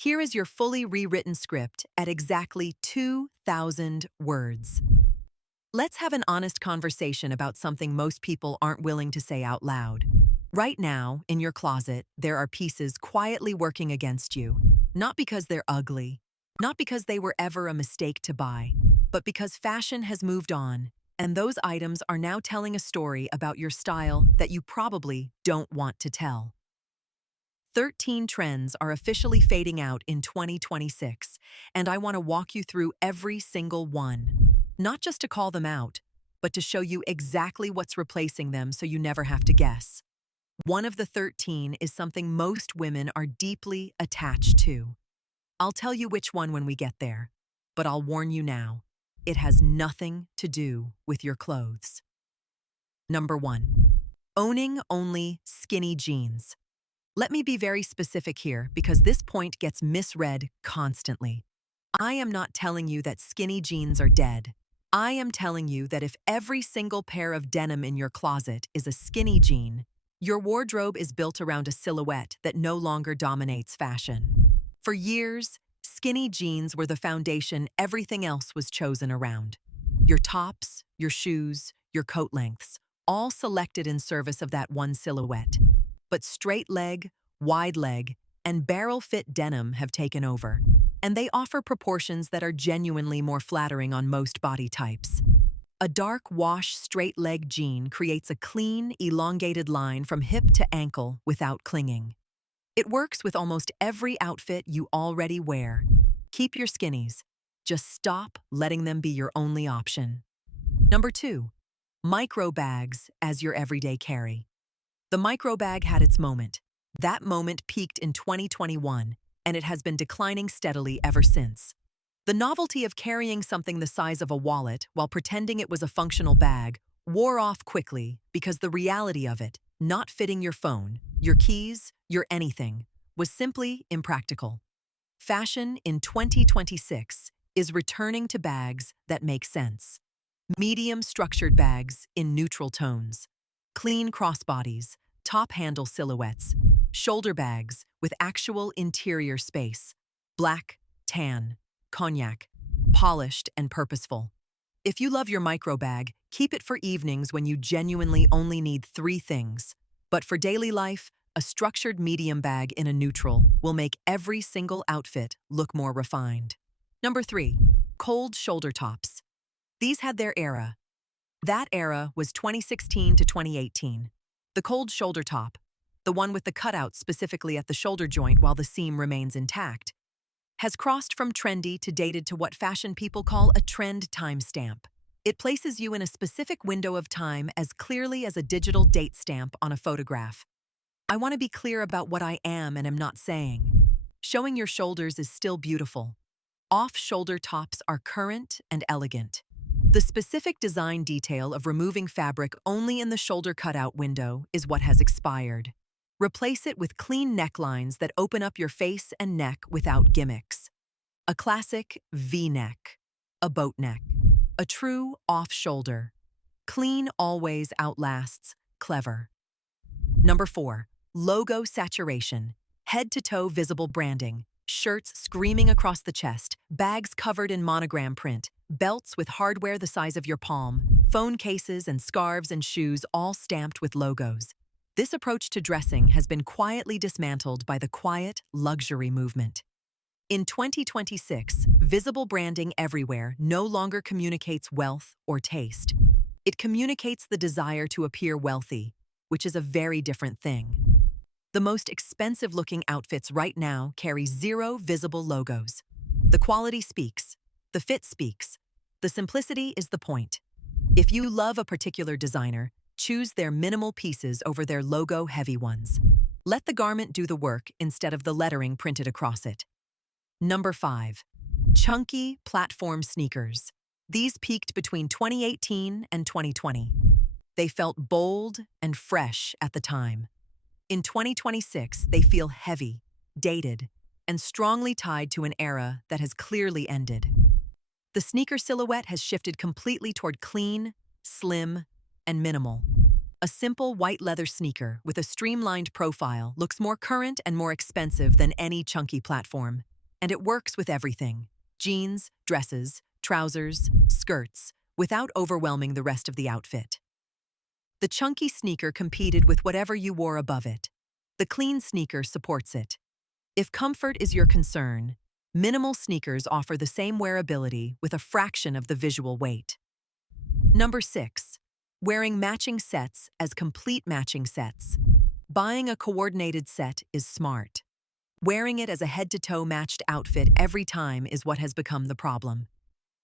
Here is your fully rewritten script at exactly 2,000 words. Let's have an honest conversation about something most people aren't willing to say out loud. Right now, in your closet, there are pieces quietly working against you, not because they're ugly, not because they were ever a mistake to buy, but because fashion has moved on, and those items are now telling a story about your style that you probably don't want to tell. 13 trends are officially fading out in 2026, and I want to walk you through every single one. Not just to call them out, but to show you exactly what's replacing them so you never have to guess. One of the 13 is something most women are deeply attached to. I'll tell you which one when we get there, but I'll warn you now, it has nothing to do with your clothes. Number 1. Owning only skinny jeans. Let me be very specific here because this point gets misread constantly. I am not telling you that skinny jeans are dead. I am telling you that if every single pair of denim in your closet is a skinny jean, your wardrobe is built around a silhouette that no longer dominates fashion. For years, skinny jeans were the foundation everything else was chosen around. Your tops, your shoes, your coat lengths, all selected in service of that one silhouette. But straight leg, wide leg, and barrel fit denim have taken over, and they offer proportions that are genuinely more flattering on most body types. A dark wash straight leg jean creates a clean, elongated line from hip to ankle without clinging. It works with almost every outfit you already wear. Keep your skinnies. Just stop letting them be your only option. Number 2. Micro bags as your everyday carry. The micro bag had its moment. That moment peaked in 2021, and it has been declining steadily ever since. The novelty of carrying something the size of a wallet while pretending it was a functional bag wore off quickly because the reality of it, not fitting your phone, your keys, your anything, was simply impractical. Fashion in 2026 is returning to bags that make sense. Medium structured bags in neutral tones. Clean crossbodies, top handle silhouettes, shoulder bags with actual interior space, black, tan, cognac, polished and purposeful. If you love your micro bag, keep it for evenings when you genuinely only need 3 things. But for daily life, a structured medium bag in a neutral will make every single outfit look more refined. Number 3. Cold shoulder tops. These had their era. That era was 2016 to 2018. The cold shoulder top, the one with the cutout specifically at the shoulder joint while the seam remains intact, has crossed from trendy to dated to what fashion people call a trend timestamp. It places you in a specific window of time as clearly as a digital date stamp on a photograph. I want to be clear about what I am and am not saying. Showing your shoulders is still beautiful. Off-shoulder tops are current and elegant. The specific design detail of removing fabric only in the shoulder cutout window is what has expired. Replace it with clean necklines that open up your face and neck without gimmicks. A classic V-neck, a boat neck, a true off-shoulder. Clean always outlasts clever. Number 4. Logo saturation. Head-to-toe visible branding. Shirts screaming across the chest, bags covered in monogram print, belts with hardware the size of your palm, phone cases and scarves and shoes all stamped with logos. This approach to dressing has been quietly dismantled by the quiet luxury movement. In 2026, visible branding everywhere no longer communicates wealth or taste. It communicates the desire to appear wealthy, which is a very different thing. The most expensive-looking outfits right now carry 0 visible logos. The quality speaks. The fit speaks. The simplicity is the point. If you love a particular designer, choose their minimal pieces over their logo-heavy ones. Let the garment do the work instead of the lettering printed across it. Number 5. Chunky platform sneakers. These peaked between 2018 and 2020. They felt bold and fresh at the time. In 2026, they feel heavy, dated, and strongly tied to an era that has clearly ended. The sneaker silhouette has shifted completely toward clean, slim, and minimal. A simple white leather sneaker with a streamlined profile looks more current and more expensive than any chunky platform. And it works with everything: jeans, dresses, trousers, skirts, without overwhelming the rest of the outfit. The chunky sneaker competed with whatever you wore above it. The clean sneaker supports it. If comfort is your concern, minimal sneakers offer the same wearability with a fraction of the visual weight. Number 6. Wearing matching sets as complete matching sets. Buying a coordinated set is smart. Wearing it as a head-to-toe matched outfit every time is what has become the problem.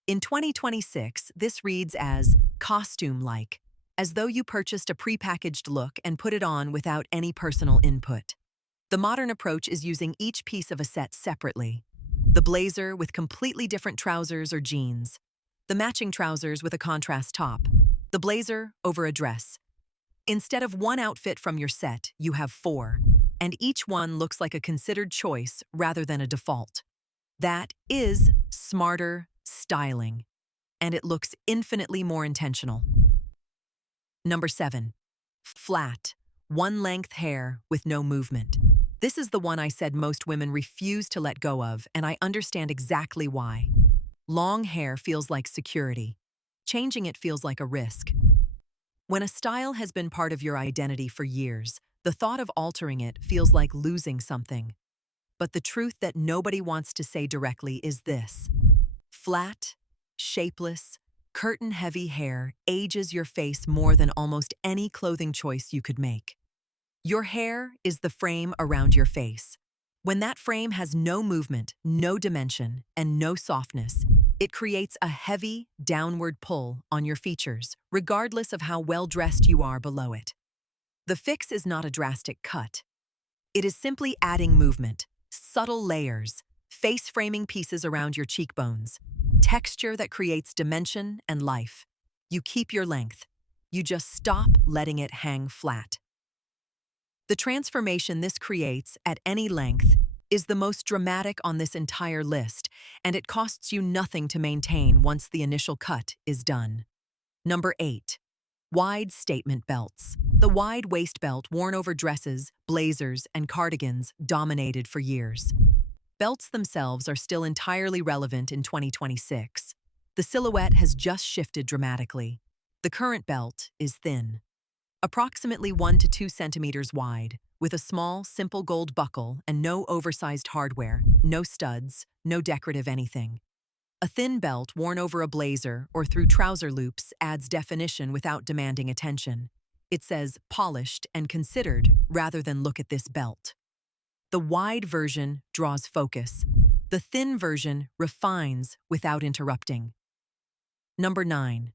In 2026, this reads as costume-like, as though you purchased a prepackaged look and put it on without any personal input. The modern approach is using each piece of a set separately. The blazer with completely different trousers or jeans. The matching trousers with a contrast top. The blazer over a dress. Instead of one outfit from your set, you have 4, and each one looks like a considered choice rather than a default. That is smarter styling, and it looks infinitely more intentional. Number 7. Flat, one-length hair with no movement. This is the one I said most women refuse to let go of, and I understand exactly why. Long hair feels like security. Changing it feels like a risk. When a style has been part of your identity for years, the thought of altering it feels like losing something. But the truth that nobody wants to say directly is this: flat, shapeless, curtain-heavy hair ages your face more than almost any clothing choice you could make. Your hair is the frame around your face. When that frame has no movement, no dimension, and no softness, it creates a heavy, downward pull on your features, regardless of how well-dressed you are below it. The fix is not a drastic cut. It is simply adding movement, subtle layers, face-framing pieces around your cheekbones, texture that creates dimension and life. You keep your length. You just stop letting it hang flat. The transformation this creates at any length is the most dramatic on this entire list, and it costs you nothing to maintain once the initial cut is done. Number 8. Wide statement belts. The wide waist belt worn over dresses, blazers, and cardigans dominated for years. Belts themselves are still entirely relevant in 2026. The silhouette has just shifted dramatically. The current belt is thin, approximately 1 to 2 centimeters wide, with a small, simple gold buckle and no oversized hardware, no studs, no decorative anything. A thin belt worn over a blazer or through trouser loops adds definition without demanding attention. It says polished and considered rather than look at this belt. The wide version draws focus. The thin version refines without interrupting. Number 9.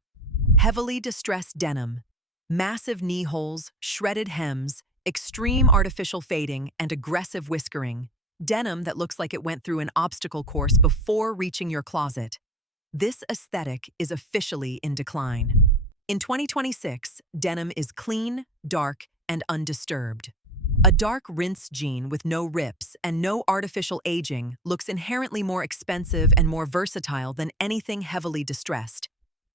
Heavily distressed denim. Massive knee holes, shredded hems, extreme artificial fading, and aggressive whiskering. Denim that looks like it went through an obstacle course before reaching your closet. This aesthetic is officially in decline. In 2026, denim is clean, dark, and undisturbed. A dark rinse jean with no rips and no artificial aging looks inherently more expensive and more versatile than anything heavily distressed.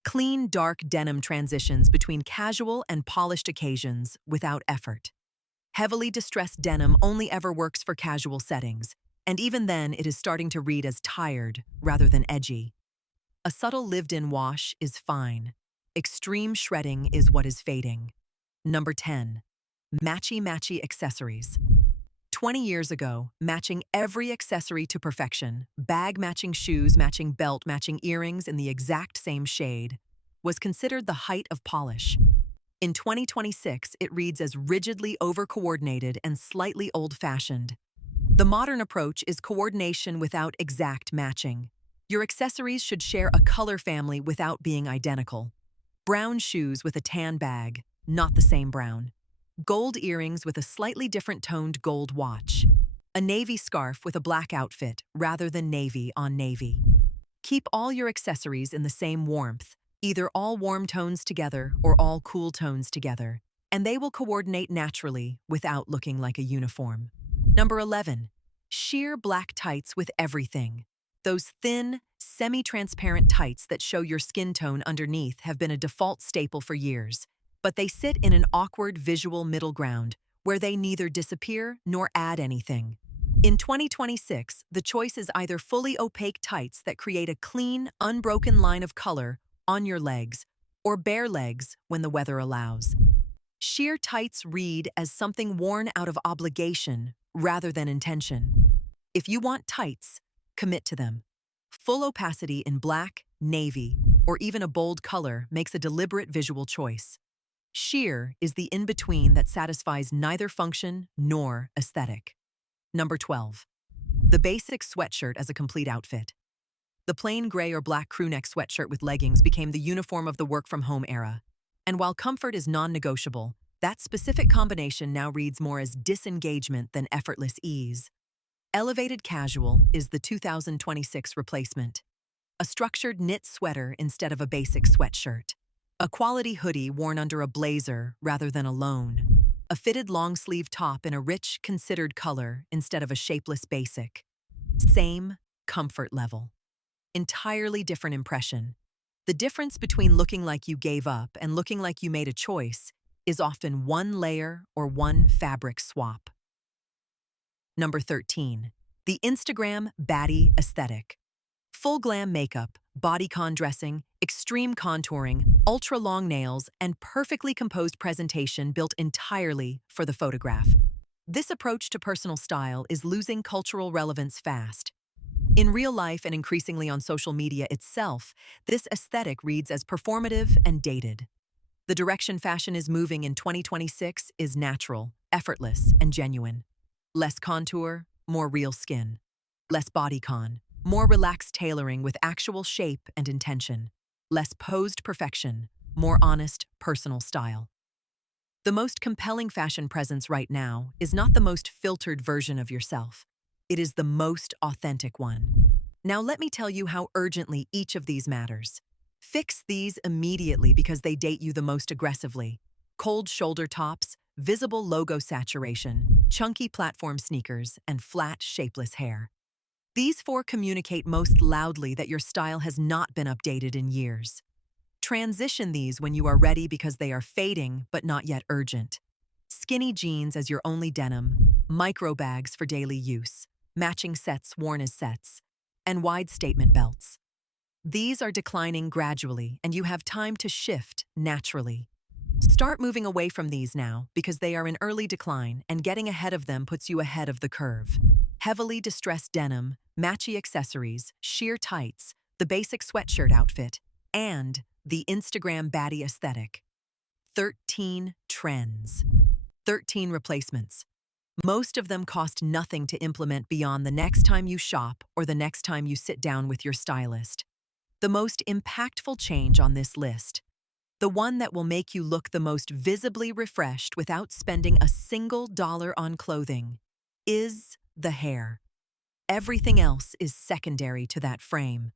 Clean, dark denim transitions between casual and polished occasions without effort. Heavily distressed denim only ever works for casual settings, and even then it is starting to read as tired rather than edgy. A subtle lived-in wash is fine. Extreme shredding is what is fading. Number 10. Matchy-matchy accessories. 20 years ago, matching every accessory to perfection, bag matching shoes, matching belt, matching earrings in the exact same shade, was considered the height of polish. In 2026, it reads as rigidly over-coordinated and slightly old-fashioned. The modern approach is coordination without exact matching. Your accessories should share a color family without being identical. Brown shoes with a tan bag, not the same brown. Gold earrings with a slightly different toned gold watch. A navy scarf with a black outfit rather than navy on navy. Keep all your accessories in the same warmth, either all warm tones together or all cool tones together, and they will coordinate naturally without looking like a uniform. Number 11. Sheer black tights with everything. Those thin, semi-transparent tights that show your skin tone underneath have been a default staple for years. but they sit in an awkward visual middle ground where they neither disappear nor add anything. In 2026, the choice is either fully opaque tights that create a clean, unbroken line of color on your legs, or bare legs when the weather allows. Sheer tights read as something worn out of obligation rather than intention. If you want tights, commit to them. Full opacity in black, navy, or even a bold color makes a deliberate visual choice. Sheer is the in-between that satisfies neither function nor aesthetic. Number 12. The basic sweatshirt as a complete outfit. The plain gray or black crewneck sweatshirt with leggings became the uniform of the work-from-home era. And while comfort is non-negotiable, that specific combination now reads more as disengagement than effortless ease. Elevated casual is the 2026 replacement. A structured knit sweater instead of a basic sweatshirt. A quality hoodie worn under a blazer rather than alone. A fitted long-sleeve top in a rich, considered color instead of a shapeless basic. Same comfort level. Entirely different impression. The difference between looking like you gave up and looking like you made a choice is often one layer or one fabric swap. Number 13. The Instagram baddie aesthetic. Full glam makeup, bodycon dressing, extreme contouring, ultra-long nails, and perfectly composed presentation built entirely for the photograph. This approach to personal style is losing cultural relevance fast. In real life and increasingly on social media itself, this aesthetic reads as performative and dated. The direction fashion is moving in 2026 is natural, effortless, and genuine. Less contour, more real skin. Less bodycon, more relaxed tailoring with actual shape and intention. Less posed perfection, more honest, personal style. The most compelling fashion presence right now is not the most filtered version of yourself. It is the most authentic one. Now let me tell you how urgently each of these matters. Fix these immediately because they date you the most aggressively. Cold shoulder tops, visible logo saturation, chunky platform sneakers, and flat, shapeless hair. These four communicate most loudly that your style has not been updated in years. Transition these when you are ready because they are fading but not yet urgent. Skinny jeans as your only denim, micro bags for daily use, matching sets worn as sets, and wide statement belts. These are declining gradually, and you have time to shift naturally. Start moving away from these now because they are in early decline, and getting ahead of them puts you ahead of the curve. Heavily distressed denim, matchy accessories, sheer tights, the basic sweatshirt outfit, and the Instagram baddie aesthetic. 13 trends. 13 replacements. Most of them cost nothing to implement beyond the next time you shop or the next time you sit down with your stylist. The most impactful change on this list, the one that will make you look the most visibly refreshed without spending a single dollar on clothing, is the hair. Everything else is secondary to that frame.